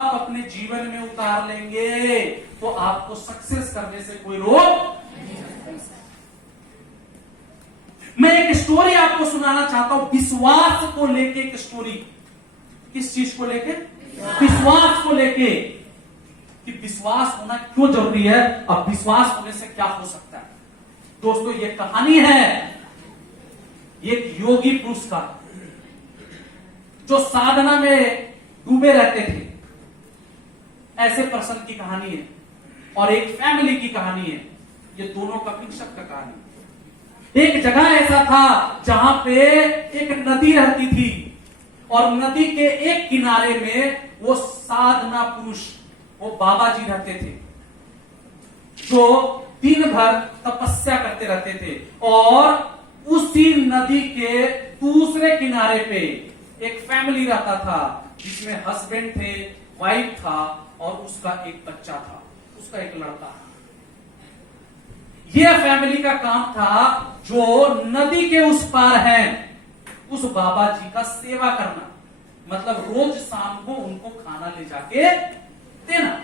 आप अपने जीवन में उतार लेंगे तो आपको सक्सेस करने से कोई रोक। मैं एक स्टोरी आपको सुनाना चाहता हूं, विश्वास को लेके एक स्टोरी। किस चीज को लेके? विश्वास को लेके, कि विश्वास होना क्यों जरूरी है और विश्वास होने से क्या हो सकता है। दोस्तों, ये कहानी है एक योगी पुरुष का, जो साधना में डूबे रहते थे। ऐसे पर्सन की कहानी है और एक फैमिली की कहानी है। ये दोनों का मिक्सअप का कहानी है। एक जगह ऐसा था जहां पे एक नदी रहती थी और नदी के एक किनारे में वो साधना पुरुष, वो बाबा जी रहते थे, जो दिन भर तपस्या करते रहते थे। और उसी नदी के दूसरे किनारे पे एक फैमिली रहता था, जिसमें हस्बैंड थे, वाइफ था और उसका एक बच्चा था, उसका एक लड़का था। यह फैमिली का काम था जो नदी के उस पार है, उस बाबा जी का सेवा करना। मतलब रोज शाम को उनको खाना ले जाके देना।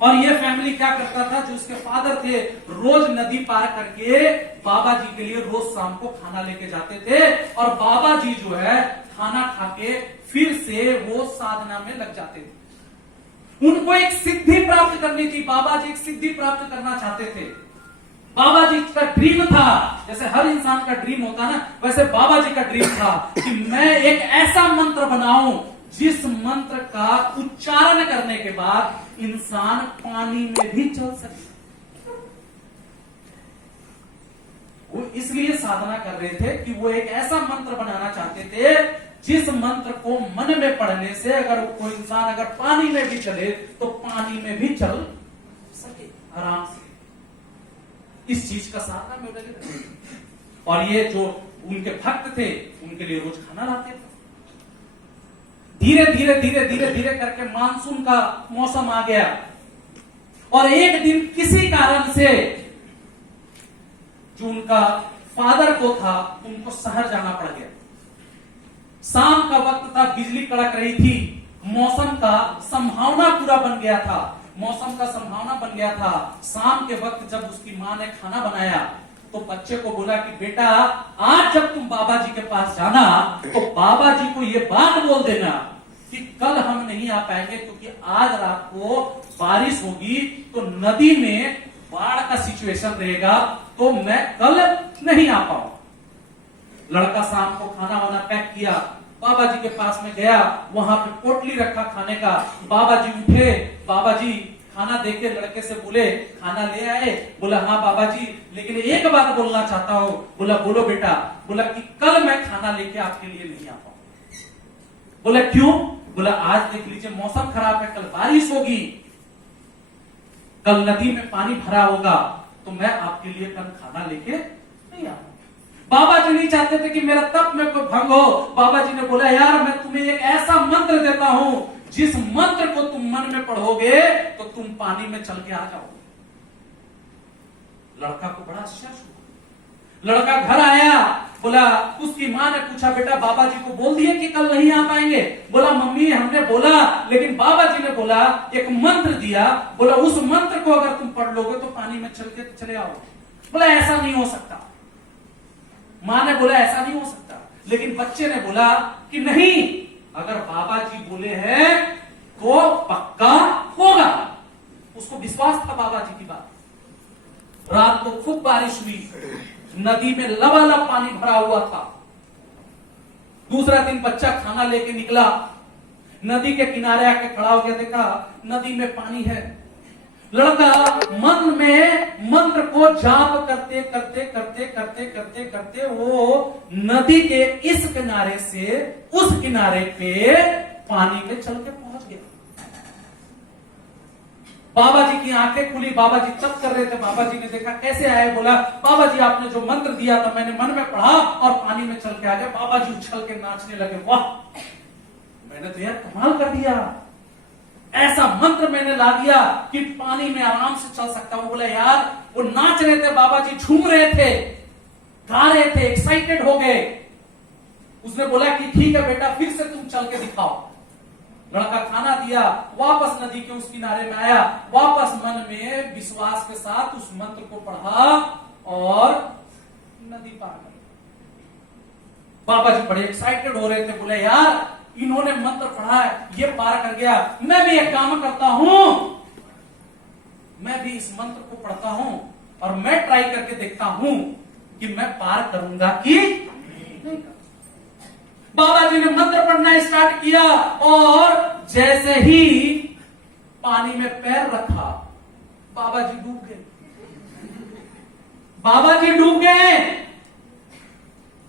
और यह फैमिली क्या करता था, जो उसके फादर थे, रोज नदी पार करके बाबा जी के लिए रोज शाम को खाना लेके जाते थे। और बाबा जी जो है खाना खा के फिर से वो साधना में लग जाते थे। उनको एक सिद्धि प्राप्त करनी थी। बाबा जी एक सिद्धि प्राप्त करना चाहते थे। बाबा जी का ड्रीम था, जैसे हर इंसान का ड्रीम होता है ना, वैसे बाबा जी का ड्रीम था कि मैं एक ऐसा मंत्र बनाऊं जिस मंत्र का उच्चारण करने के बाद इंसान पानी में भी चल सके। वो इसलिए साधना कर रहे थे कि वो एक ऐसा मंत्र बनाना चाहते थे जिस मंत्र को मन में पढ़ने से अगर कोई इंसान अगर पानी में भी चले तो पानी में भी चल सके आराम से। इस चीज का साधना में लगे। और ये जो उनके भक्त थे उनके लिए रोज खाना लाते थे। धीरे धीरे धीरे धीरे धीरे करके मानसून का मौसम आ गया और एक दिन किसी कारण से जो उनका फादर को था उनको शहर जाना पड़ गया। शाम का वक्त था, बिजली कड़क रही थी, मौसम का संभावना पूरा बन गया था। मौसम का संभावना बन गया था। शाम के वक्त जब उसकी मां ने खाना बनाया तो बच्चे को बोला कि बेटा, आज जब तुम बाबा जी के पास जाना तो बाबा जी को ये बात बोल देना कि कल हम नहीं आ पाएंगे क्योंकि आज रात को बारिश होगी तो नदी में बाढ़ का सिचुएशन रहेगा, तो मैं कल नहीं आ पाऊंगा। लड़का शाम को खाना वाना पैक किया, बाबा जी के पास में गया, वहां पे पोटली रखा खाने का। बाबा जी उठे, बाबा जी खाना देके लड़के से बोले खाना ले आए? बोला हाँ बाबा जी, लेकिन एक बात बोलना चाहता हूं। बोला बोलो बेटा। बोला कि कल मैं खाना लेके आपके लिए नहीं आ पाऊंगा। बोला क्यों? बोला आज देख लीजिए मौसम खराब है, कल बारिश होगी, कल नदी में पानी भरा होगा, तो मैं आपके लिए कल खाना लेके नहीं आऊंगा। बाबा जी नहीं चाहते थे कि मेरा तप में कोई भंग हो। बाबा जी ने बोला यार मैं तुम्हें एक ऐसा मंत्र देता हूं जिस मंत्र को तुम मन में पढ़ोगे तो तुम पानी में चल के आ जाओगे। लड़का को बड़ा आश्चर्य हुआ। लड़का घर आया, बोला, उसकी मां ने पूछा बेटा बाबा जी को बोल दिए कि कल नहीं आ पाएंगे? बोला मम्मी हमने बोला, लेकिन बाबा जी ने बोला एक मंत्र दिया, बोला उस मंत्र को अगर तुम पढ़ लोगे तो पानी में चल के चले आओगे। बोला ऐसा नहीं हो सकता। मां ने बोला ऐसा नहीं हो सकता, लेकिन बच्चे ने बोला कि नहीं, अगर बाबा जी बोले हैं तो पक्का होगा। उसको विश्वास था बाबा जी की बात। रात को खूब बारिश हुई, नदी में लबालब पानी भरा हुआ था। दूसरा दिन बच्चा खाना लेके निकला, नदी के किनारे आके खड़ा हो गया, देखा नदी में पानी है। लड़का मन में मंत्र को जाप करते करते करते करते करते करते वो नदी के इस किनारे से उस किनारे पे पानी में चल के पहुंच गया। बाबा जी की आंखें खुली, बाबा जी तप कर रहे थे। बाबा जी ने देखा कैसे आए, बोला बाबा जी आपने जो मंत्र दिया था मैंने मन में पढ़ा और पानी में चल के आ गया। बाबा जी उछल के नाचने लगे, वाह मैंने तो यार कमाल कर दिया, ऐसा मंत्र मैंने ला दिया कि पानी में आराम से चल सकता हूं। बोला यार वो नाच रहे थे, बाबा जी झूम रहे थे, गा रहे थे, एक्साइटेड हो गए। उसने बोला कि ठीक है बेटा फिर से तुम चल के दिखाओ। लड़का खाना दिया, वापस नदी के उस किनारे में आया, वापस मन में विश्वास के साथ उस मंत्र को पढ़ा और नदी पार कर। बाबा जी बड़े एक्साइटेड हो रहे थे, बोले यार इन्होंने मंत्र पढ़ा है, ये पार कर गया, मैं भी एक काम करता हूं, मैं भी इस मंत्र को पढ़ता हूं और मैं ट्राई करके देखता हूं कि मैं पार करूंगा कि नहीं। बाबा जी ने मंत्र पढ़ना स्टार्ट किया और जैसे ही पानी में पैर रखा, बाबा जी डूब गए। बाबा जी डूब गए।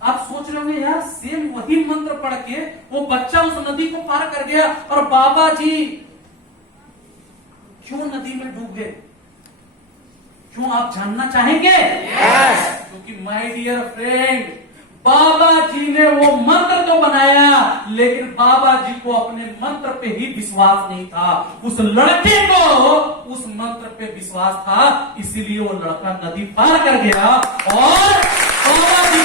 आप सोच रहे होंगे यार सेम वही मंत्र पढ़ के वो बच्चा उस नदी को पार कर गया और बाबा जी क्यों नदी में डूब गए? क्यों, आप जानना चाहेंगे? क्योंकि माय डियर फ्रेंड, बाबा जी ने वो मंत्र तो बनाया, लेकिन बाबा जी को अपने मंत्र पे ही विश्वास नहीं था। उस लड़के को उस मंत्र पे विश्वास था, इसीलिए वो लड़का नदी पार कर गया। और बाबा जी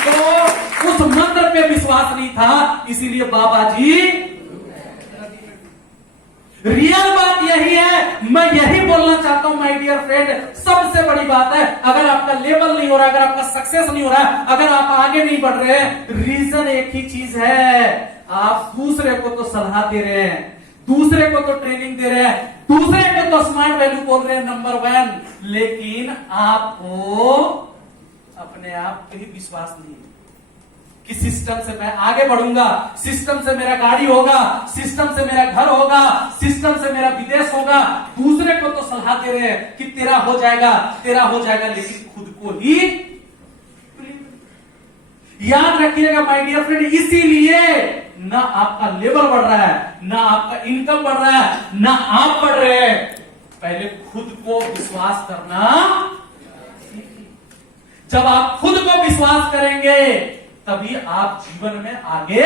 को उस मंत्र पे विश्वास नहीं था, इसीलिए बाबा जी। रियल बात यही है, मैं यही बोलना चाहता हूं माय डियर फ्रेंड, सबसे बड़ी बात है, अगर आपका लेवल नहीं हो रहा, अगर आपका सक्सेस नहीं हो रहा, अगर आप आगे नहीं बढ़ रहे हैं, रीजन एक ही चीज है, आप दूसरे को तो सलाह दे रहे हैं, दूसरे को तो ट्रेनिंग दे रहे हैं, दूसरे को तो स्मार्ट वैल्यू बोल रहे हैं नंबर 1, लेकिन आपको अपने आप पे ही विश्वास नहीं है कि सिस्टम से मैं आगे बढ़ूंगा, सिस्टम से मेरा गाड़ी होगा, सिस्टम से मेरा घर होगा, सिस्टम से मेरा विदेश होगा। दूसरे को तो सलाह दे रहे हैं कि तेरा हो जाएगा, तेरा हो जाएगा, लेकिन खुद को ही याद रखिएगा माय डियर फ्रेंड। इसीलिए ना आपका लेवल बढ़ रहा है, ना आपका इनकम बढ़ रहा है, ना आप बढ़ रहे हैं। पहले खुद को विश्वास करना। जब आप खुद को विश्वास करेंगे तभी आप जीवन में आगे।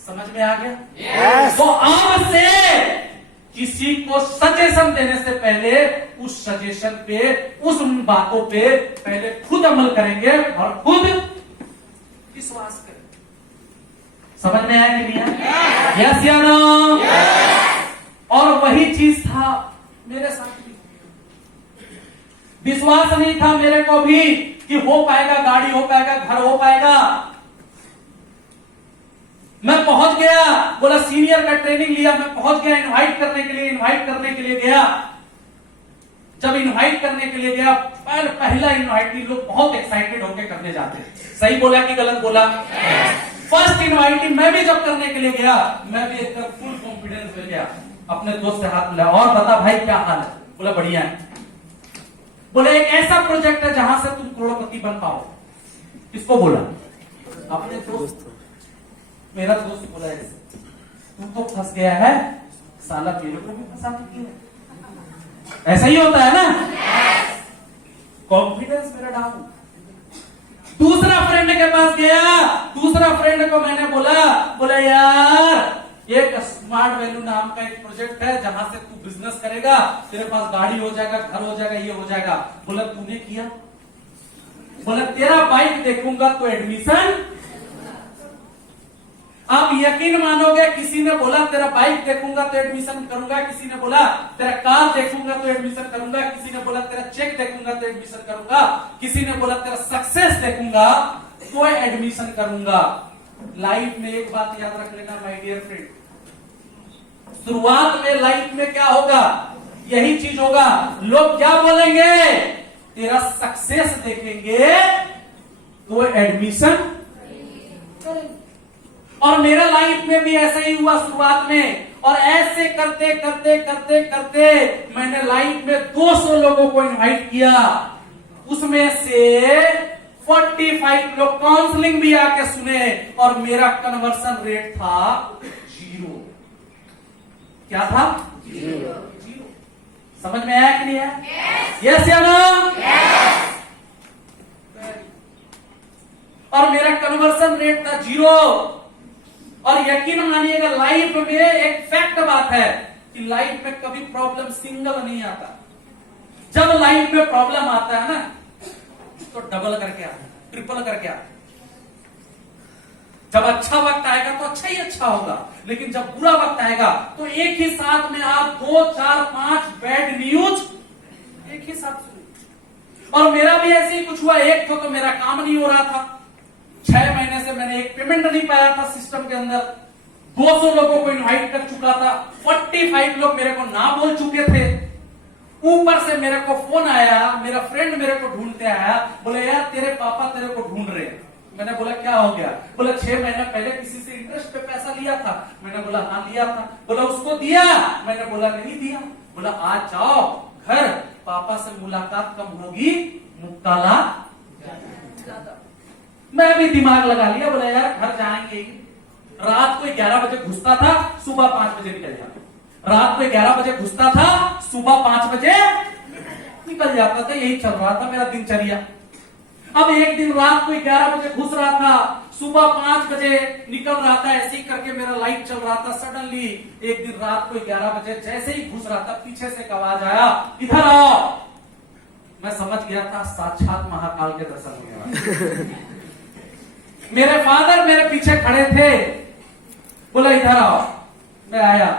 समझ में आ गया? yes. तो आपसे किसी को सजेशन देने से पहले उस सजेशन पे, उस उन बातों पे पहले खुद अमल करेंगे और खुद विश्वास करेंगे। समझ में आया कि नहीं आया? यस या नो? और वही चीज था मेरे साथ भी। विश्वास नहीं था मेरे को भी कि हो पाएगा, गाड़ी हो पाएगा, घर हो पाएगा। मैं पहुंच गया, बोला सीनियर का ट्रेनिंग लिया, मैं पहुंच गया इनवाइट करने के लिए गया। जब इनवाइट करने के लिए गया, पहला इनवाइट लोग बहुत एक्साइटेड होकर करने जाते हैं। सही बोला कि गलत बोला? फर्स्ट इनवाइटिंग मैं भी जब करने के लिए गया, मैं भी एकदम फुल कॉन्फिडेंस में गया, अपने दोस्त से हाथ मिलाया और बता भाई क्या हाल है? बोला बढ़िया है। बोले एक ऐसा प्रोजेक्ट है जहां से तुम करोड़पति बन पाओ। किसको बोला? अपने दोस्त। मेरा दोस्त बोला ऐसे, तू तो फंस गया है, साला मेरे को भी फंसा चुकी है। ऐसा ही होता है ना? कॉन्फिडेंस मेरा डाउन। दूसरा फ्रेंड के पास गया, दूसरा फ्रेंड को मैंने बोला यार एक स्मार्ट वैल्यू नाम का एक प्रोजेक्ट है जहां से तू बिजनेस करेगा, तेरे पास गाड़ी हो जाएगा, घर हो जाएगा, ये हो जाएगा। बोला तूने किया? बोला तेरा बाइक देखूंगा तो एडमिशन। आप यकीन मानोगे, किसी ने बोला तेरा बाइक देखूंगा तो एडमिशन करूंगा, किसी ने बोला तेरा कार देखूंगा तो एडमिशन करूंगा, किसी ने बोला तेरा चेक देखूंगा तो एडमिशन करूंगा, किसी ने बोला तेरा सक्सेस देखूंगा तो एडमिशन करूंगा। लाइफ में एक बात याद रख लेना माय डियर फ्रेंड, शुरुआत में लाइफ में क्या होगा? यही चीज होगा। लोग क्या बोलेंगे? तेरा सक्सेस देखेंगे तो एडमिशन करेंगे। और मेरा लाइफ में भी ऐसा ही हुआ शुरुआत में, और ऐसे करते करते करते करते मैंने लाइफ में 200 लोगों को इनवाइट किया, उसमें से 45 लोग काउंसलिंग भी आके सुने और मेरा कन्वर्सन रेट था 0। क्या था? 0। समझ में आया कि नहीं आया? यस या नो? और मेरा कन्वर्सन रेट था 0। और यकीन मानिएगा लाइफ में एक फैक्ट बात है कि लाइफ में कभी प्रॉब्लम सिंगल नहीं आता। जब लाइफ में प्रॉब्लम आता है ना तो डबल करके आता है, ट्रिपल करके आता है। जब अच्छा वक्त आएगा तो अच्छा ही अच्छा होगा, लेकिन जब बुरा वक्त आएगा तो एक ही साथ में आप 2, 4, 5 बैड न्यूज एक ही साथ सुनिए। और मेरा भी ऐसे ही कुछ हुआ। एक तो मेरा काम नहीं हो रहा था, 6 महीने से मैंने एक पेमेंट नहीं पाया था सिस्टम के अंदर, 200 लोगों को इनवाइट कर चुका था, 45 लोग मेरे को ना बोल चुके थे। ऊपर से मेरे को फोन आया, मेरा फ्रेंड मेरे को ढूंढते आया, बोले यार तेरे पापा तेरे को ढूंढ रहे हैं। मैंने बोला क्या हो गया? बोला 6 महीने पहले किसी से इंटरेस्ट पे पैसा लिया था। मैंने बोला हाँ लिया था। बोला उसको दिया? मैंने बोला नहीं दिया। बोला आज जाओ घर, पापा से मुलाकात कम होगी, मुक्ताला ज्यादा। मैं भी दिमाग लगा लिया, बोला यार घर जाएंगे। रात को 11 बजे घुसता था, सुबह 5 बजे निकल जाता। रात को 11 बजे घुसता था, सुबह 5 बजे निकल जाता था। यही चल रहा था मेरा दिनचर्या। अब एक दिन रात को 11 बजे घुस रहा था, सुबह 5 बजे निकल रहा था। ऐसे ही करके मेरा लाइट चल रहा था। सडनली एक दिन रात को 11 बजे जैसे ही घुस रहा था, पीछे से एक आवाज आया, इधर आओ। मैं समझ गया था साक्षात महाकाल के दर्शन होने वाले। मेरे फादर मेरे पीछे खड़े थे। बोला इधर आओ। मैं आया।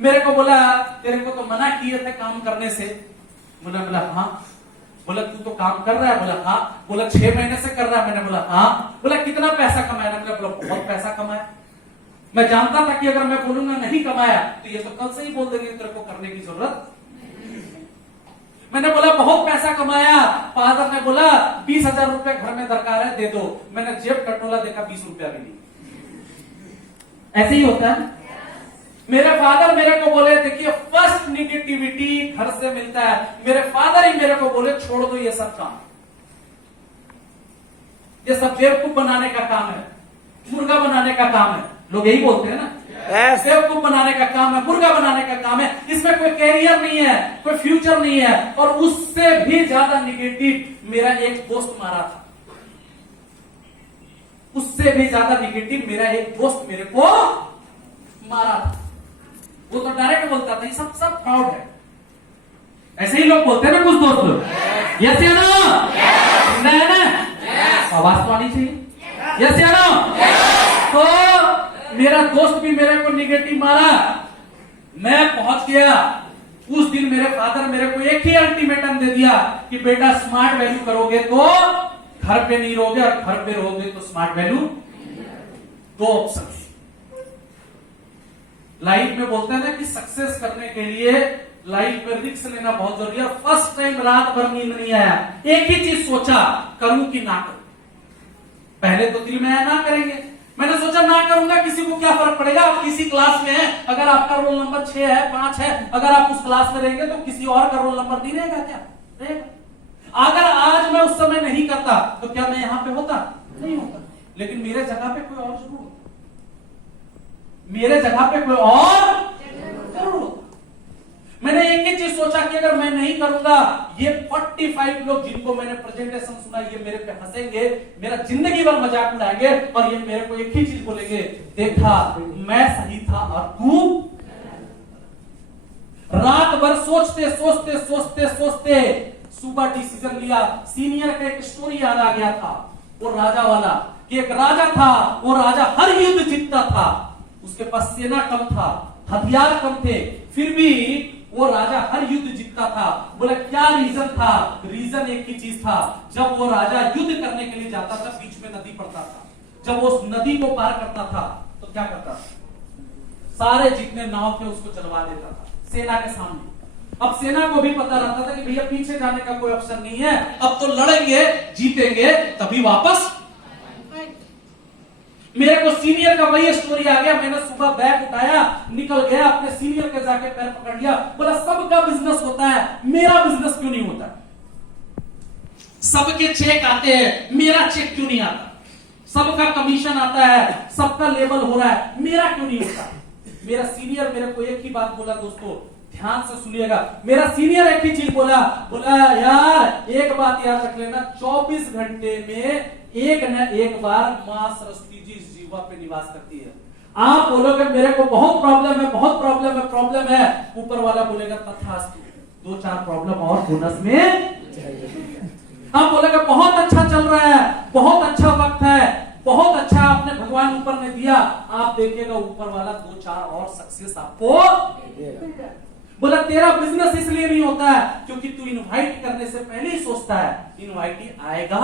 मेरे को बोला तेरे को तो मना किए थे काम करने से। बोला हाँ। बोला तू तो काम कर रहा है? बोला हाँ। बोला 6 महीने से कर रहा है? मैंने बोला हाँ। बोला कितना पैसा कमाया? मैंने बोला बहुत पैसा कमाया। मैं जानता था कि अगर मैं बोलूंगा नहीं कमाया तो ये तो कल से ही बोल देंगे तेरे को करने की जरूरत। मैंने बोला बहुत पैसा कमाया। फादर ने बोला 20,000 रुपए घर में दरकार है, दे दो। मैंने जेब टटोला देखा, 20 रुपया भी नहीं। ऐसे ही होता है। मेरे फादर मेरे को बोले देखिए फर्स्ट निगेटिविटी घर से मिलता है। मेरे फादर ही मेरे को बोले छोड़ दो ये सब काम, ये सब बेवकूफ बनाने का काम है, मुर्गा बनाने का काम है। लोग यही बोलते हैं ना, बेवकूफ बनाने का काम है, मुर्गा बनाने का काम है। इसमें कोई कैरियर नहीं है, कोई फ्यूचर नहीं है। और उससे भी ज्यादा निगेटिव मेरा एक दोस्त मारा था। उससे भी ज्यादा निगेटिव मेरा एक दोस्त मेरे को मारा था। वो तो डायरेक्ट बोलता था ये सब फ्रॉड है। ऐसे ही लोग बोलते हैं ना कुछ दोस्त लोग। यस या नो? ना आवाज तो आनी चाहिए। यस या नो? तो मेरा दोस्त भी मेरे को निगेटिव मारा। मैं पहुंच गया। उस दिन मेरे फादर मेरे को एक ही अल्टीमेटम दे दिया कि बेटा स्मार्ट वैल्यू करोगे तो घर पे नहीं रहोगे, और घर पे रहोगे तो स्मार्ट वैल्यू। 2 ऑप्शन। लाइफ में बोलते हैं ना कि सक्सेस करने के लिए लाइफ में रिस्क लेना बहुत जरूरी है। फर्स्ट टाइम रात भर नींद नहीं आया, एक ही चीज सोचा, करूं कि ना करूं। पहले तो दिल में आया ना करेंगे। मैंने सोचा ना करूंगा, किसी को क्या फर्क पड़ेगा। आप किसी क्लास में है, अगर आपका रोल नंबर 6 है, 5 है, अगर आप उस क्लास में रहेंगे तो किसी और का रोल नंबर नहीं रहेगा क्या? रहेगा। अगर आज मैं उस समय नहीं करता तो क्या मैं यहां पे होता? नहीं होता। लेकिन मेरे जगह पे कोई और जरूर होता। मेरे जगह पे कोई और जरूर होता। मैंने एक ही चीज सोचा कि अगर मैं नहीं करूंगा, ये 45 लोग जिनको मैंने प्रेजेंटेशन सुना, ये मेरे पे हंसेंगे, मेरा जिंदगी भर मजाक उड़ाएंगे, और ये मेरे को एक ही चीज बोलेंगे, देखा मैं सही था और तू। रात भर सोचते सोचते सोचते सोचते सुबह डिसीजन लिया। सीनियर का एक स्टोरी याद आ गया था, वो राजा वाला, कि एक राजा था, वो राजा हर युद्ध जीतता था, उसके पास सेना कम था, हथियार कम थे, फिर भी वो राजा हर युद्ध जीतता था। बोला क्या रीजन था? रीजन एक ही चीज था, जब वो राजा युद्ध करने के लिए जाता था, बीच में नदी पड़ता था, जब वो उस नदी को पार करता था तो क्या करता था? सारे जितने नाव थे उसको चलवा देता था सेना के सामने। अब सेना को भी पता रहता था कि भैया पीछे जाने का कोई ऑप्शन नहीं है, अब तो लड़ेंगे, जीतेंगे तभी वापस। मेरे को सीनियर का वही स्टोरी आ गया। मैंने सुबह बैग उठाया, निकल गया, अपने सीनियर के जाके पैर पकड़ लिया। बोला सबका बिजनेस होता है, मेरा बिजनेस क्यों नहीं होता? सबके चेक आते हैं, मेरा चेक क्यों नहीं आता? सबका कमीशन आता है, सबका लेवल हो रहा है, मेरा क्यों नहीं होता? मेरा सीनियर मेरे को एक ही बात बोला, दोस्तों ध्यान से सुनिएगा। मेरा सीनियर एक ही चीज बोला यार एक बात याद रख लेना, 24 घंटे में एक न एक बार मां सरस्वती जी इस जीवा पे निवास करती है। आप बोलोगे मेरे को बहुत प्रॉब्लम है, बहुत प्रॉब्लम है, ऊपर वाला बोलेगा तथास्तु, 2-4 प्रॉब्लम और बोनस में। आप बोलेगा बहुत अच्छा चल रहा है, बहुत अच्छा वक्त है, बहुत अच्छा आपने भगवान ऊपर ने दिया, आप देखिएगा ऊपर वाला 2-4 और सक्सेस आपको देगा। बोला तेरा बिजनेस इसलिए नहीं होता है क्योंकि तू इनवाइट करने से पहले ही सोचता है इनवाइटी आएगा,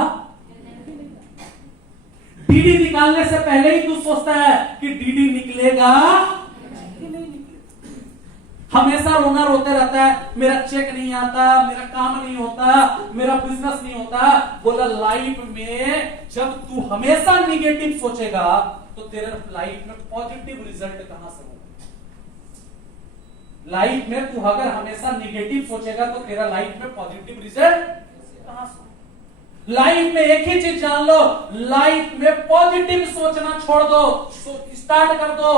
डीडी निकालने से पहले ही तू सोचता है कि डीडी निकलेगा कि नहीं निकलेगा। हमेशा रोना रोते रहता है, मेरा चेक नहीं आता, मेरा काम नहीं होता, मेरा बिजनेस नहीं होता। बोला लाइफ में जब तू हमेशा निगेटिव सोचेगा तो तेरे लाइफ में पॉजिटिव रिजल्ट कहां से होगा। लाइफ में तू अगर हमेशा निगेटिव सोचेगा तो तेरा लाइफ में पॉजिटिव रिजल्ट कहां से। लाइफ में एक ही चीज जान लो, लाइफ में पॉजिटिव सोचना छोड़ दो, स्टार्ट कर दो,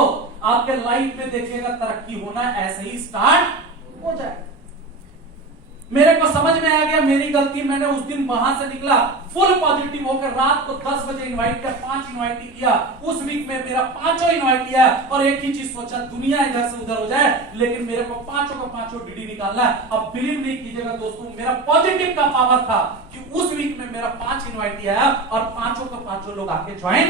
आपके लाइफ में देखिएगा तरक्की होना ऐसे ही स्टार्ट हो जाए। मेरे को समझ में आ गया मेरी गलती, मैंने उस दिन वहां से निकला फुल पॉजिटिव होकर, रात को 10 बजे इनवाइट किया, 5 इनवाइट किया, उस वीक में मेरा 5 इनवाइट किया और एक ही चीज सोचा दुनिया इधर से उधर हो जाए लेकिन मेरे को 5 डीडी निकालना है। अब बिलीव नहीं कीजिएगा दोस्तों, मेरा पॉजिटिव का पावर था कि उस वीक में मेरा 5 इनवाइट किया और 5 लोग आके ज्वाइन।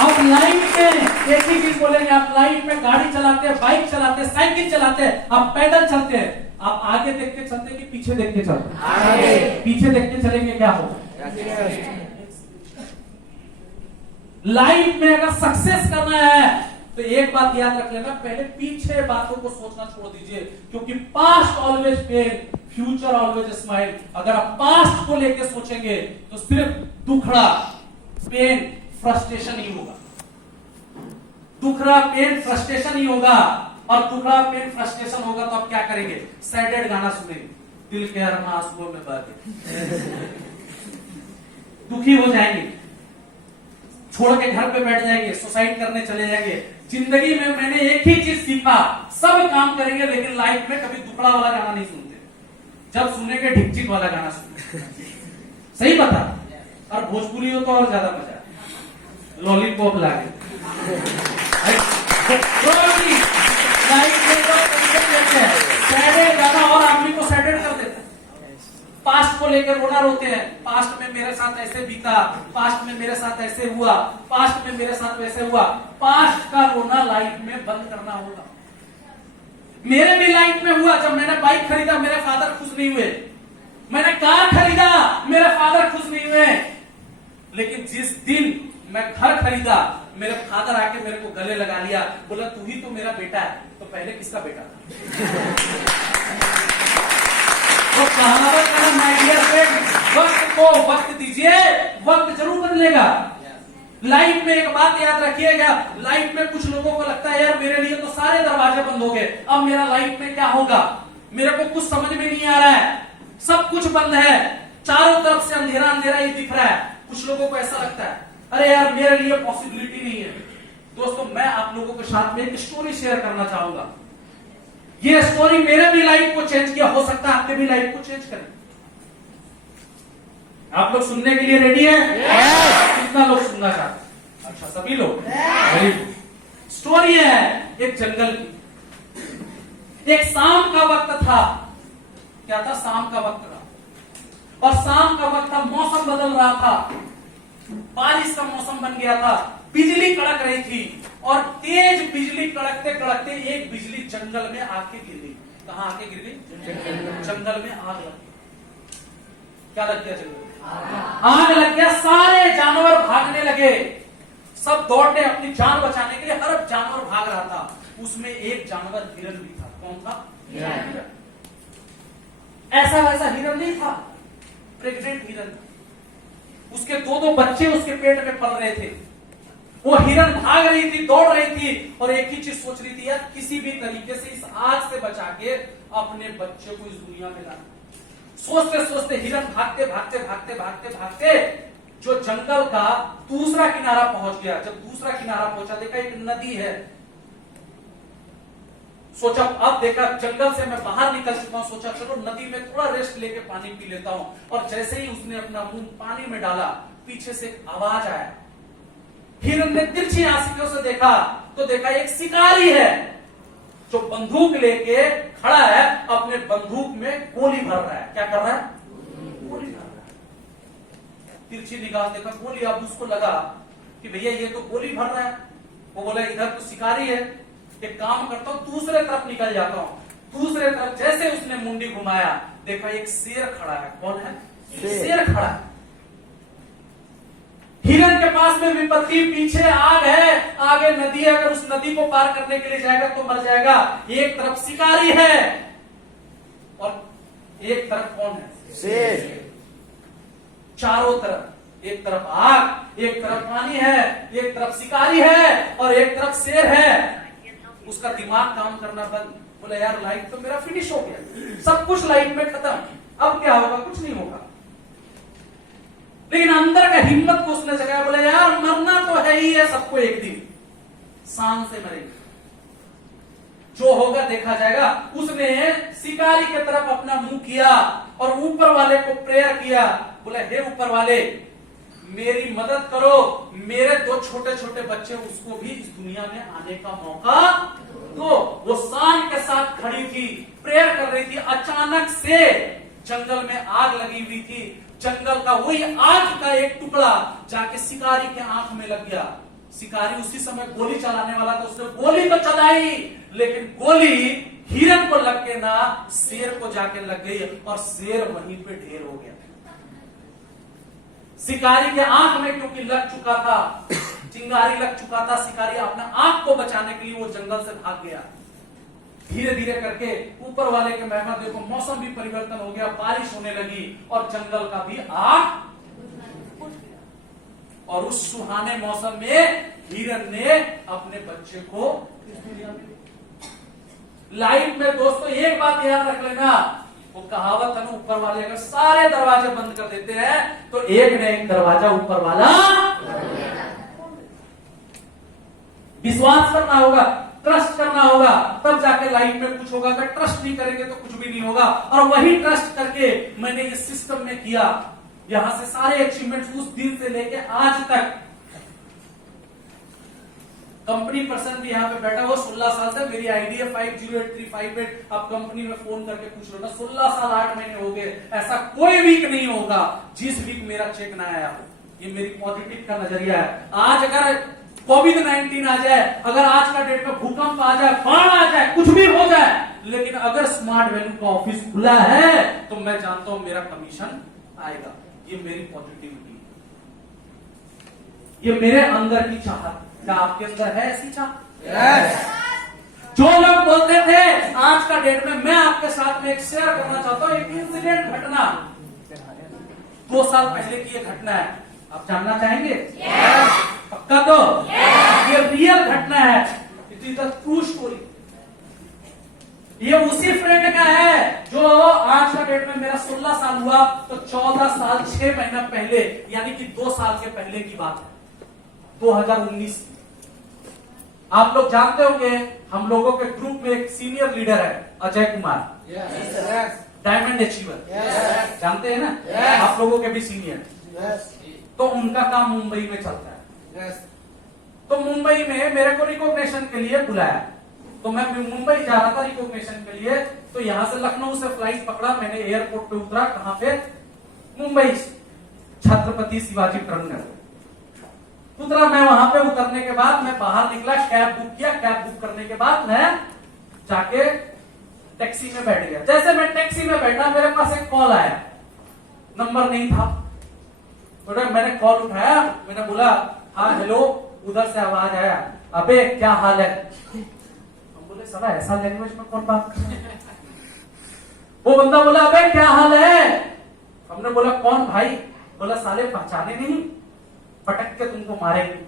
आप लाइफ में एक ही चीज बोलेंगे, आप लाइफ में गाड़ी चलाते हैं, बाइक चलाते हैं, साइकिल चलाते हैं, आप पैदल चलते हैं, आप आगे देख के चलते हैं कि पीछे देख के चलते हैं? आगे। पीछे देख के चलेंगे क्या होगा? लाइफ में अगर सक्सेस करना है तो एक बात याद रख लेना, पहले पीछे बातों को सोचना छोड़ दीजिए क्योंकि past always pain, future always smile. अगर आप पास्ट को लेके सोचेंगे तो सिर्फ दुखड़ा, पेन, फ्रस्ट्रेशन ही होगा। दुखड़ा, पेन, फ्रस्ट्रेशन ही होगा और दुखड़ा, पेन, फ्रस्ट्रेशन होगा तो आप क्या करेंगे? सैडेड गाना सुनेंगे, दिल के अरमा आंसुओं में बह गए, दुखी हो जाएंगे, छोड़ के घर पे बैठ जाएंगे, सुसाइड करने चले जाएंगे। जिंदगी में मैंने एक ही चीज सीखा, सब काम करेंगे लेकिन लाइफ में कभी दुखड़ा वाला गाना नहीं सुनते, जब सुनेंगे ढिकचिक वाला गाना सुनते। सही बता, और भोजपुरी हो तो और ज्यादा मजा, लॉलीपॉप लागे सैडेड गाना और आदमी को सैडेड कर देता है। पास्ट को लेकर रोना रोते हैं, पास्ट में मेरे साथ ऐसे बीता, पास्ट में मेरे साथ ऐसे हुआ, पास्ट में मेरे साथ वैसे हुआ। पास्ट का रोना लाइफ में बंद करना होगा। मेरे भी लाइफ में हुआ, जब मैंने बाइक खरीदा मेरे फादर खुश नहीं हुए, मैंने कार खरीदा मेरे फादर खुश नहीं हुए, लेकिन जिस दिन मैं घर खरीदा मेरे फादर आके मेरे को गले लगा लिया, बोला तू ही तो मेरा बेटा है। तो पहले किसका बेटा था? तो कहावत है माय डियर फ्रेंड, वक्त को वक्त दीजिए, वक्त जरूर बदलेगा। लाइफ में एक बात याद रखिएगा, लाइफ में कुछ लोगों को लगता है यार मेरे लिए तो सारे दरवाजे बंद हो गए, अब मेरा लाइफ में क्या होगा, मेरे को कुछ समझ में नहीं आ रहा है, सब कुछ बंद है, चारों तरफ से अंधेरा अंधेरा ही दिख रहा है। कुछ लोगों को ऐसा लगता है अरे यार मेरे लिए पॉसिबिलिटी नहीं है। दोस्तों मैं आप लोगों के साथ में एक स्टोरी शेयर करना चाहूंगा। ये स्टोरी मेरे भी लाइफ को चेंज किया, हो सकता है आपके भी लाइफ को चेंज करे। आप लोग सुनने के लिए रेडी हैं? कितना लोग सुनना चाहते हैं? अच्छा सभी लोग, वेरी गुड। स्टोरी है एक जंगल की। एक शाम का वक्त था, क्या था? शाम का वक्त था और शाम का वक्त था, मौसम बदल रहा था, बारिश का मौसम बन गया था, बिजली कड़क रही थी और तेज बिजली कड़कते कड़कते एक बिजली जंगल में आके गिर गई। कहां आके गिर गई? जंगल में आग लग गई। क्या लग गया? जंगल आग लग गया। सारे जानवर भागने लगे, सब दौड़ने अपनी जान बचाने के लिए, हर जानवर भाग रहा था। उसमें एक जानवर हिरन भी था। कौन था? हिरन। ऐसा वैसा हिरन नहीं था, प्रेग्नेंट हिरन था। उसके 2-2 बच्चे उसके पेट में पल रहे थे। वो हिरन भाग रही थी, दौड़ रही थी और एक ही चीज सोच रही थी यार किसी भी तरीके से इस आग से बचा के अपने बच्चे को इस दुनिया में लाना। सोचते सोचते हिरन भागते भागते भागते भागते भागते जो जंगल का दूसरा किनारा पहुंच गया। जब दूसरा किनारा पहुंचा, देखा एक नदी है। सोचा अब देखा जंगल से मैं बाहर निकल चुका हूं, सोचा चलो नदी में थोड़ा रेस्ट लेके पानी पी लेता हूं। और जैसे ही उसने अपना मुंह पानी में डाला, पीछे से एक आवाज आया। हिरन ने तिरछी आंखों से देखा तो देखा एक शिकारी है जो बंदूक लेके खड़ा है, अपने बंदूक में गोली भर रहा है। क्या कर रहा है? गोली भर रहा है। तिरछी निगाह देखा गोली, अब उसको लगा कि भैया ये तो गोली भर रहा है। वो बोला इधर तो शिकारी है, एक काम करता हूं दूसरे तरफ निकल जाता हूं। दूसरे तरफ जैसे उसने मुंडी घुमाया, देखा एक शेर खड़ा है। कौन है? शेर खड़ा है। हिरन के पास में विपत्ति, पीछे आग है, आगे नदी है, अगर उस नदी को पार करने के लिए जाएगा तो मर जाएगा। एक तरफ शिकारी है और एक तरफ कौन है? शेर। चारों तरफ, एक तरफ आग, एक तरफ पानी है, एक तरफ शिकारी है और एक तरफ शेर है। उसका दिमाग काम करना बंद। बोला यार लाइफ तो मेरा फिनिश हो गया, सब कुछ लाइफ में खत्म, अब क्या होगा? कुछ नहीं होगा। लेकिन अंदर का हिम्मत को उसने जगाया। बोले यार मरना तो है ही है सबको, एक दिन शान से मरेंगे, जो होगा देखा जाएगा। उसने शिकारी की तरफ अपना मुंह किया और ऊपर वाले को प्रेयर किया। बोले हे ऊपर वाले, मेरी मदद करो, मेरे दो छोटे छोटे बच्चे, उसको भी इस दुनिया में आने का मौका दो। वो शान के साथ खड़ी थी, प्रेयर कर रही थी। अचानक से जंगल में आग लगी हुई थी। जंगल का वही आग का एक टुकड़ा जाके शिकारी के आंख में लग गया। शिकारी उसी समय गोली चलाने वाला था, उसने गोली तो चलाई, लेकिन गोली हिरन को लग के ना शेर को जाके लग गई और शेर वहीं पे ढेर हो गया। शिकारी के आंख में क्योंकि लग चुका था, चिंगारी लग चुका था, शिकारी अपना आंख को बचाने के लिए वो जंगल से भाग गया। धीरे धीरे करके ऊपर वाले के महिमा देखो, मौसम भी परिवर्तन हो गया, बारिश होने लगी और जंगल का भी आग। और उस सुहाने मौसम में हिरन ने अपने बच्चे को इस दुनिया में। लाइफ में दोस्तों एक बात याद रख लेना, वो कहावत है ना, ऊपर वाले अगर सारे दरवाजे बंद कर देते हैं तो एक न एक दरवाजा ऊपर वाला। विश्वास करना होगा, ट्रस्ट करना होगा, तब जाके लाइफ में कुछ होगा। अगर ट्रस्ट नहीं करेंगे तो कुछ भी नहीं होगा। और वही ट्रस्ट करके मैंने इस सिस्टम में किया। यहां से सारे अचीवमेंट्स उस दिन से लेके आज तक। कंपनी पर्सन भी यहाँ पे बैठा हुआ 16 साल से, मेरी आईडी है 508358। आप कंपनी में फोन करके पूछ लो ना, 16 साल 8 महीने हो गए, ऐसा कोई वीक नहीं होगा जिस वीक मेरा चेक ना आया हो। ये मेरी पॉजिटिव का नजरिया है। आज अगर कोविड-19 आ जाए, अगर आज का डेट में भूकंप आ जाए, बाढ़ आ जाए, कुछ भी हो जाए, लेकिन अगर स्मार्ट वैल्यू का ऑफिस खुला है तो मैं जानता हूं मेरा कमीशन आएगा। ये मेरी पॉजिटिविटी, ये मेरे अंदर की चाहत। क्या आपके अंदर है ऐसी चाहत? yes. जो लोग बोलते थे आज का डेट में, मैं आपके साथ में एक शेयर करना चाहता हूं, एक इंसिडेंट घटना 2 साल पहले की ये घटना है। आप जानना चाहेंगे? yes. पक्का तो? yes. ये रियल घटना है, it is the true story. ये उसी फ्रेंड का है जो आज का डेट में मेरा 16 साल हुआ तो 14 साल 6 महीना पहले, यानी कि 2 साल के पहले की बात है, 2019। आप लोग जानते होंगे हम लोगों के ग्रुप में एक सीनियर लीडर है अजय कुमार, डायमंड अचीवर, जानते हैं ना? आप लोगों के भी सीनियर। तो उनका काम मुंबई में चलता है। तो मुंबई में मेरे को रिकॉग्निशन के लिए बुलाया, तो मैं मुंबई जा रहा था रिकॉग्निशन के लिए। तो यहां से लखनऊ से फ्लाइट पकड़ा, मैंने एयरपोर्ट पे उतरा। कहां पे? मुंबई, छत्रपति शिवाजी टर्मिनल उतरा। मैं वहां पे उतरने के बाद मैं बाहर निकला, कैब बुक किया। कैब बुक करने के बाद मैं जाके टैक्सी में बैठ गया। जैसे मैं टैक्सी में बैठा, मेरे पास एक कॉल आया, नंबर नहीं था। तो मैंने कॉल उठाया, मैंने बोला हाँ हेलो। उधर से आवाज आया, अबे क्या हाल है? हम बोले साला ऐसा लैंग्वेज में कौन बात कर रहा है? वो बंदा बोला अबे क्या हाल है? हमने बोला कौन भाई? बोला साले पहचाने नहीं, पटक के तुमको मारेंगे।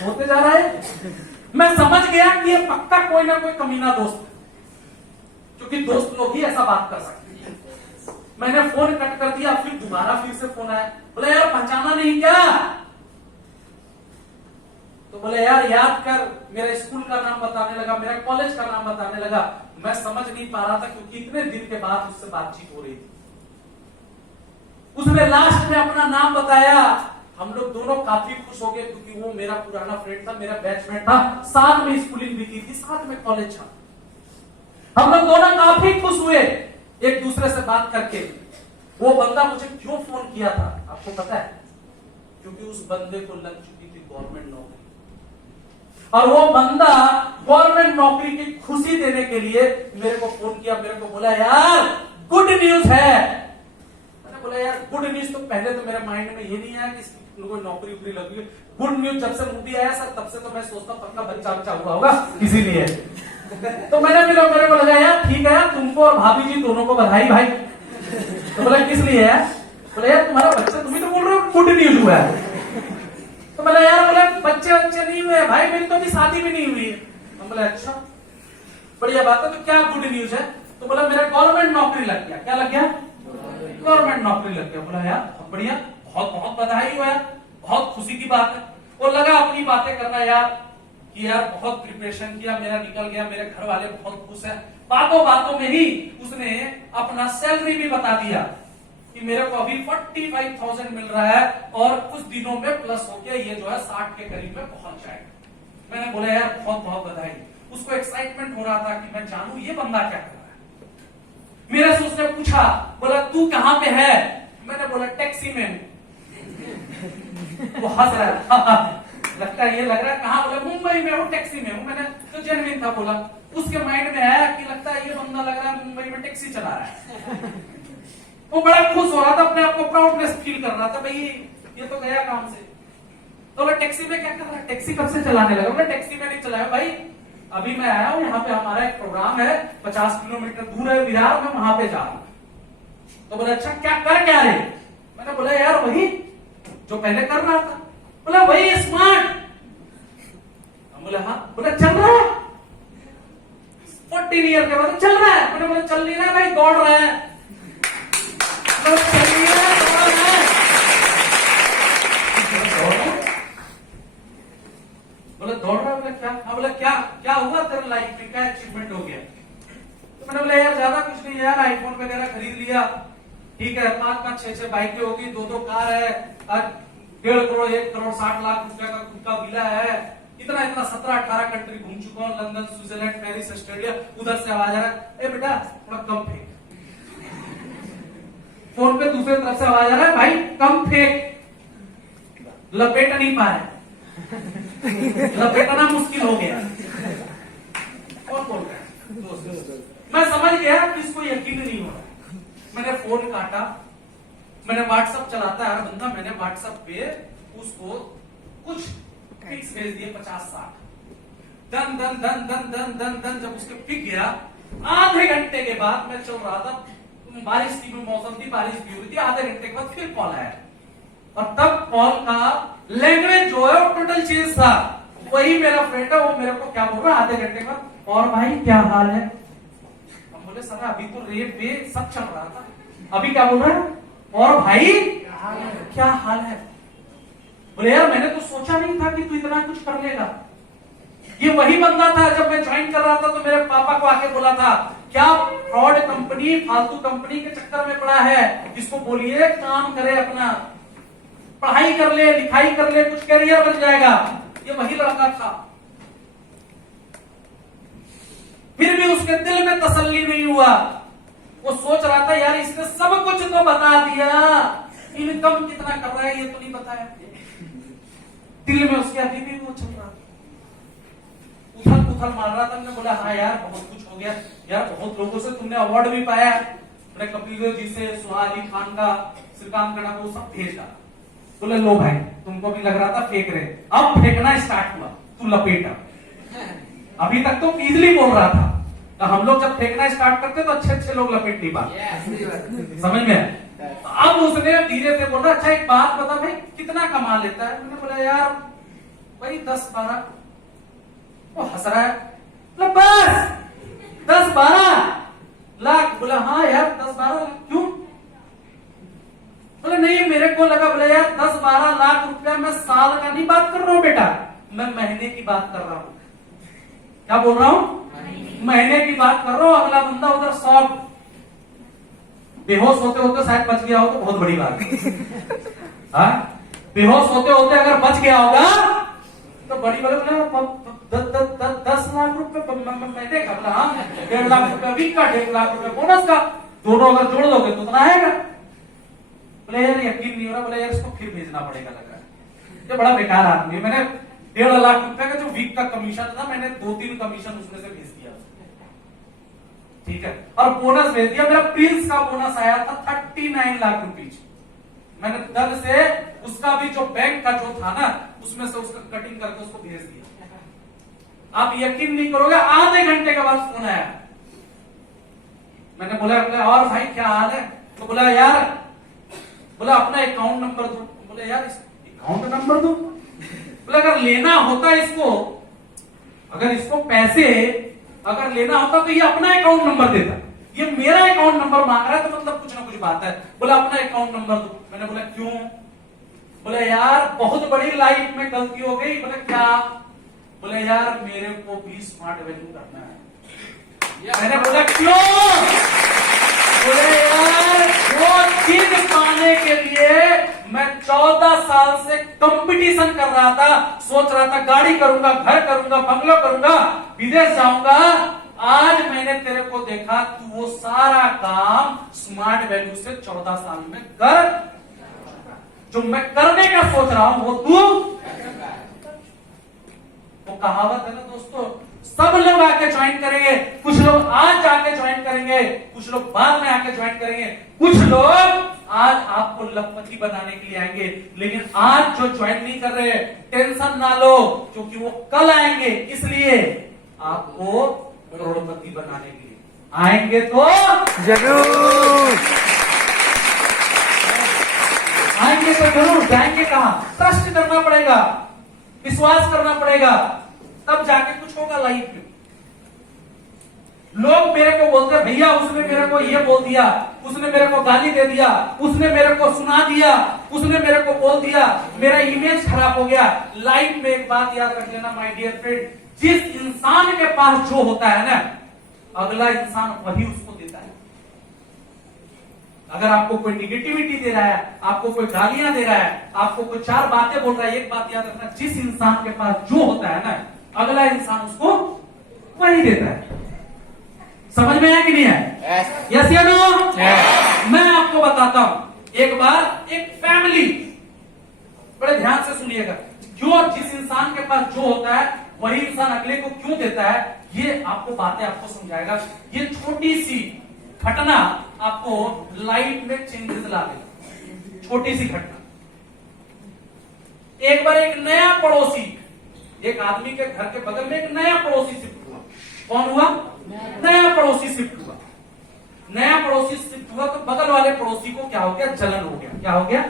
होते जा रहा है। मैं समझ गया कि ये पक्का कोई ना कोई कमीना दोस्त है, क्योंकि दोस्त लोग ही ऐसा बात कर सकते हैं। मैंने फोन कट कर दिया, फिर दोबारा फिर से फोन आया। बोले यार पहचाना नहीं क्या? तो बोले यार याद कर। मेरा स्कूल का नाम बताने लगा, मेरा कॉलेज का नाम बताने लगा। मैं समझ नहीं पा रहा था क्योंकि इतने दिन के बाद उससे बातचीत हो रही थी। उसने लास्ट में अपना नाम बताया। हम लोग दोनों काफी खुश हो गए क्योंकि वो मेरा पुराना फ्रेंड था, मेरा बैचमेट था, साथ में स्कूलिंग भी की थी, साथ में कॉलेज था। हम लोग दोनों काफी खुश हुए एक दूसरे से बात करके। वो बंदा मुझे क्यों फोन किया था आपको पता है? क्योंकि उस बंदे को लग चुकी थी गवर्नमेंट नौकरी, और वो बंदा गवर्नमेंट नौकरी की खुशी देने के लिए मेरे को फोन किया, मेरे को बोला यार गुड न्यूज है। मैंने बोला यार गुड न्यूज, तो पहले तो मेरे माइंड में ये नहीं आया कि कोई नौकरी उकरी लगी। गुड न्यूज जब से मूवी आया सर तब से तो मैं सोचता पक्का बच्चा बच्चा हुआ होगा इसीलिए। तो मेरे को लगा यार ठीक है, तुमको और भाभी जी दोनों को बधाई भाई। तो बोला किस लिए है? बोला यार तुम्हारा बच्चा, तुम ही तो बोल रहे हो गुड न्यूज हुआ है। तो बोला यार, बोला बच्चे नहीं हुए भाई, मेरी तो अभी शादी भी नहीं हुई है। हम बोले अच्छा बढ़िया बात है, तो क्या गुड न्यूज है? तो बोला मेरा गवर्नमेंट नौकरी लग गया। क्या लग गया? गवर्नमेंट नौकरी लग गया। बोला यार बहुत बढ़िया, बहुत बहुत बधाई हुआ यार, बहुत खुशी की बात है। वो लगा अपनी बातें करना यार कि यार बहुत प्रिपरेशन किया, मेरा निकल गया, मेरे घर वाले बहुत खुश है। बातों बातों में ही उसने अपना सैलरी भी बता दिया कि मेरे को अभी 45,000 मिल रहा है और कुछ दिनों में प्लस होके ये जो है 60 के करीब में पहुंच जाएगा। मैंने बोला यार बहुत बहुत बधाई। उसको एक्साइटमेंट हो रहा था कि मैं जानू ये बंदा क्या कर रहा है। मेरे से उसने पूछा, बोला तू कहां पे है? मैंने बोला टैक्सी में। वो हंस रहा है, लगता है ये लग रहा है कहां? बोला मुंबई में हूं, टैक्सी में हूं। मैंने तो जेन्युइन था बोला। उसके माइंड में आया कि लगता है ये बंदा लग रहा है मुंबई में टैक्सी चला रहा है। वो बड़ा खुश हो रहा था, अपने आप को प्राउडनेस फील कर रहा था, भाई ये तो गया काम से। तो बोला टैक्सी में क्या कर रहा है? टैक्सी कब से चलाने लगा? बोला टैक्सी में नहीं चलाया भाई, अभी मैं आया हूं, यहाँ पे हमारा एक प्रोग्राम है, 50 किलोमीटर दूर है विरार, मैं वहां पे जा रहा हूं। तो बोला अच्छा क्या कर क्या रहे? मैंने बोला यार वही जो पहले कर रहा था। बोला वही स्मार्ट। हम बोले हाँ। बोला चल रहा है? 14 ईयर के बाद चल रहा है। मैंने बोला चल नहीं रहा भाई, दौड़ रहा है। तो चल नहीं रहा है, दौड़ रहा है। बोला दौड़ रहा है? बोला क्या? हाँ। बोला क्या क्या हुआ तेरे लाइफ में, क्या अचीवमेंट हो गया? तो मैंने बोला यार ज्यादा कुछ नहीं यार, आईफोन वगैरह खरीद लिया, ठीक है, 5-5, 6-6 बाइकें होगी, 2-2 कार है, 1.5 करोड़ 1 करोड़ 60 लाख रुपया का खुद का विला है, इतना 17-18 कंट्री घूम चुका हूँ, लंदन, स्विट्जरलैंड, पेरिस, ऑस्ट्रेलिया। उधर से आवाज आ रहा है, ए बेटा थोड़ा कम फेंक। फोन पे दूसरे तरफ से आवाज आ रहा है, भाई कम फेंक, लपेट नहीं पा रहे, लपेटना मुश्किल हो गया। कौन बोल रहा है? मैं समझ गया कि इसको यकीन नहीं हो रहा। मैंने फोन काटा, मैंने व्हाट्सएप चलाता है बंदा, मैंने व्हाट्सएप पे उसको कुछ पिक्स भेज दिए 50-60। दन दन दन दन दन दन दन जब उसके पिक गया, आधे घंटे के बाद मैं चल रहा था, बारिश की मौसम थी, बारिश भी हो रही थी, आधे घंटे के बाद फिर कॉल आया और तब कॉल का लैंग्वेज जो है वो टोटल चेंज था। वही मेरा फ्रेंड है, वो मेरे को क्या बोल रहा है आधे घंटे बाद, और भाई क्या हाल है? हम बोले सर अभी तो रेप पे सब चल रहा था, अभी क्या बोल रहा है? और भाई क्या हाल है? बोले यार मैंने तो सोचा नहीं था कि तू इतना कुछ कर लेगा। ये वही बंदा था जब मैं ज्वाइन कर रहा था तो मेरे पापा को आके बोला था, क्या फ्रॉड कंपनी, फालतू कंपनी के चक्कर में पड़ा है, इसको बोलिए काम करे, अपना पढ़ाई कर ले, लिखाई कर ले, कुछ करियर बन जाएगा। ये वही लड़का था। फिर भी उसके दिल में तसल्ली नहीं हुआ। वो सोच रहा था यार इसने सब कुछ तो बता दिया, इनकम कितना कर रहा है ये तो नहीं बताया। दिल में उसके अभी भी वो चल रहा था, उथल पुथल मार रहा था। हमने बोला हाँ यार बहुत कुछ हो गया यार, बहुत लोगों से तुमने अवार्ड भी पाया, कपिल देव जी से, सुहानी खान का, श्रीकांत गड़ा को सब भेजा। बोले लो भाई तुमको भी लग रहा था फेंक रहे, अब फेंकना स्टार्ट हुआ, तू लपेटा। अभी तक तो इजिली बोल रहा था, तो हम लोग जब फेंकना स्टार्ट करते तो अच्छे लोग लपेट नहीं पाते, समझ में। तो अब उसने धीरे से बोला अच्छा एक बात बता भाई कितना कमा लेता है? मैंने बोला यार भाई 10-12। वो हंस रहा है, बस 10-12 लाख। बोला हाँ यार 10-12 लाख क्यों? बोले नहीं मेरे को लगा। बोले यार 10-12 लाख रुपया मैं साल का नहीं बात कर रहा हूं बेटा, मैं महीने की बात कर रहा हूं। क्या बोल रहा हूं? महीने की बात कर रहा हूं। अगला बंदा उधर शॉक, बेहोश होते होते शायद बच गया हो तो बहुत बड़ी बात है। हाँ बेहोश होते होते अगर बच गया होगा तो बड़ी बात है। 10 लाख रुपए महीने का, हाँ 1.5 लाख रुपए वीक का, 1.5 लाख रुपए बोनस का, दोनों अगर जोड़ दोगे तो उतना आएगा। बोले यार यकीन नहीं हो रहा, बोले यार इसको फिर भेजना पड़ेगा लग रहा है, ये बड़ा बेकार आदमी है। मैंने 1.5 लाख रुपए का जो वीक का कमीशन था, मैंने 2-3 कमीशन उसमें से भेज दिया, ठीक है, और बोनस भेज दिया। मेरा प्रिंस का बोनस आया था 39 लाख रुपीज। मैंने दर से उसका भी जो बैंक का जो था ना, उसमें से उसका कटिंग करके उसको भेज दिया। आप यकीन नहीं करोगे, आधे घंटे के बाद फोन आया। मैंने बोला और भाई क्या हाल है? तो बोला यार, बोला अपना अकाउंट नंबर दो। बोले यार अकाउंट नंबर दो? बोला अगर लेना होता इसको, अगर इसको पैसे अगर लेना होता तो ये अपना अकाउंट नंबर देता, ये मेरा अकाउंट नंबर मांग रहा है, तो मतलब कुछ ना कुछ बात है। बोला अपना अकाउंट नंबर दो। मैंने बोला क्यों? बोले यार बहुत बड़ी लाइफ में गलती हो गई। बोले क्या? बोले यार मेरे को भी स्मार्ट वैल्यू करना है। मैंने बोला क्यों? बोले यार वो चीज पाने के लिए मैं 14 साल से कंपटीशन कर रहा था, सोच रहा था गाड़ी करूंगा, घर करूंगा, बंगलो करूंगा, विदेश जाऊंगा। आज मैंने तेरे को देखा, तू वो सारा काम स्मार्ट वैल्यू से 14 साल में कर, जो मैं करने का सोच रहा हूं वो तू। वो कहावत है ना दोस्तों, सब लोग आके ज्वाइन करेंगे, कुछ लोग आज आके ज्वाइन करेंगे, कुछ लोग बाद में आके ज्वाइन करेंगे, कुछ लोग आज आपको लखपति बनाने के लिए आएंगे। लेकिन आज जो ज्वाइन नहीं कर रहे, टेंशन ना लो, क्योंकि वो कल आएंगे, इसलिए आपको करोड़पति बनाने के लिए आएंगे तो जरूर आएंगे, तो जरूर जाएंगे। कहां? ट्रस्ट करना पड़ेगा, विश्वास करना पड़ेगा, तब जाके कुछ होगा लाइफ में। लोग मेरे को बोलते हैं भैया उसने मेरे को ये बोल दिया, उसने मेरे को गाली दे दिया, उसने मेरे को सुना दिया, उसने मेरे को बोल दिया, मेरा इमेज खराब हो गया। लाइफ में एक बात याद रख लेना माय डियर फ्रेंड, जिस इंसान के पास जो होता है ना, अगला इंसान वही उसको देता है। अगर आपको कोई निगेटिविटी दे रहा है, आपको कोई गालियां दे रहा है, आपको कोई 4 बातें बोल रहा है, एक बात याद रखना, जिस इंसान के पास जो होता है ना, अगला इंसान उसको वही देता है। समझ में आया कि नहीं है? यस या नो? मैं आपको बताता हूं, एक बार एक फैमिली, बड़े ध्यान से सुनिएगा, जो जिस इंसान के पास जो होता है वही इंसान अगले को क्यों देता है, ये आपको बातें आपको समझाएगा। ये छोटी सी घटना आपको लाइफ में चेंजेस ला देगी। छोटी सी घटना, एक बार एक नया पड़ोसी, एक आदमी के घर के बगल में एक नया पड़ोसी शिफ्ट हुआ। कौन हुआ? नया पड़ोसी शिफ्ट हुआ। नया पड़ोसी शिफ्ट हुआ तो बगल वाले पड़ोसी को क्या हो गया? जलन हो गया। क्या हो गया?